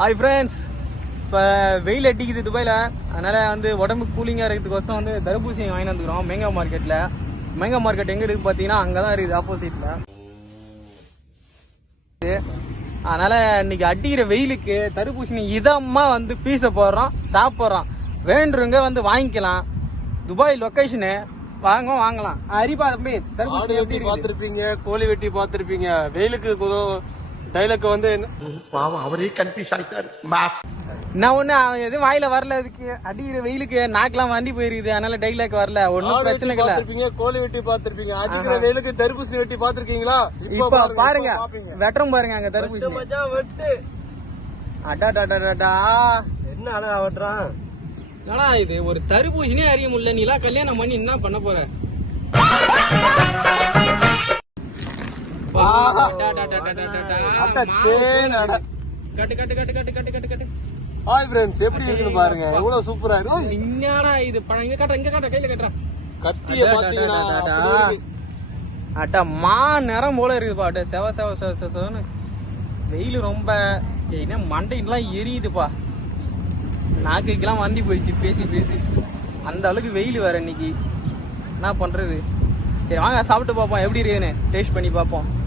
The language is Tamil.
ஹாய் ஃப்ரெண்ட்ஸ் இப்போ வெயில் அடிக்குது துபாயில். அதனால் வந்து உடம்பு கூலிங்காக இருக்கிறதுக்கோசம் வந்து தர்பூசணி வாங்கி வந்துக்கிறோம். மேங்கா மார்க்கெட்டில் மேங்கா மார்க்கெட் எங்கே இருக்குது பார்த்தீங்கன்னா அங்கே தான் இருக்குது ஆப்போசிட்டில் அதனால் இன்னைக்கு அடிக்கிற வெயிலுக்கு தர்பூசணி இதமாக வந்து பீஸை போடுறோம் சாப்பிட்றோம். வேண்டுறவங்க வந்து வாங்கிக்கலாம். துபாய் லொக்கேஷனு வாங்க வாங்கலாம். அரிப்பா தம்பி தர்பூசணி எப்படி பார்த்திருப்பீங்க கோழி வெட்டி பார்த்திருப்பீங்க. வெயிலுக்கு டைலக்கு வந்து பாவம் அவரே கன்ஃபியூஸ் ஆயிட்டாரு. மாஸ் நான் ஒண்ணு அவன் எதுவும் வாயில வரல அதுக்கு. அடிக்கிற வெயிலுக்கு நாக்கெல்லாம் வண்டி போயிருக்குது. அதனால டைலாக் வரல. ஒன்றும் ஆடு பிரச்சனை இல்ல. கோழி வெட்டி பார்த்திருப்பீங்க. அடிக்கிற வெயிலுக்கு தர்பூசணி வெட்டி பார்த்திருக்கீங்களா? இப்ப பாருங்க. வெட்டரும் பாருங்க. அங்க தர்பூசணி. மச்சான், வெட்டு. அடாடாடாடா என்ன அழகா வெட்டுறான்? என்னடா இது? ஒரு தர்பூசணியே அறிய முடியல. நீ எல்லாம் கல்யாணம் பண்ணி என்ன பண்ண போற? கட்டு கட்டு கட்டு கட்டு கட்டு கட்டு கட்டு. ஹாய் ஃப்ரெண்ட்ஸ் எப்படி இருக்குன்னு பாருங்க. எவ்வளவு சூப்பரா இருக்கு. என்னடா இது? பழம் இங்க கட்டுற இங்க கட்டுற கையில கட்டுற. கத்திய பாத்தீங்கன்னா. அட்டா மா நேரம் போல இருக்குதுப்பா. அட்ட செவ செவ செவ செவ செவன்னு. வெயில் ரொம்ப என்ன மண்டையெல்லாம் எரியுதுப்பா. நாக்குக்கெல்லாம் வண்டி போயிடுச்சு. பேசி பேசி. அந்த அளவுக்கு வெயில் வேற இன்னைக்கு. என்ன பண்றது? சரி வாங்க சாப்பிட்டு பார்ப்போம். எப்படி இருக்குன்னு. டேஸ்ட் பண்ணி பார்ப்போம்.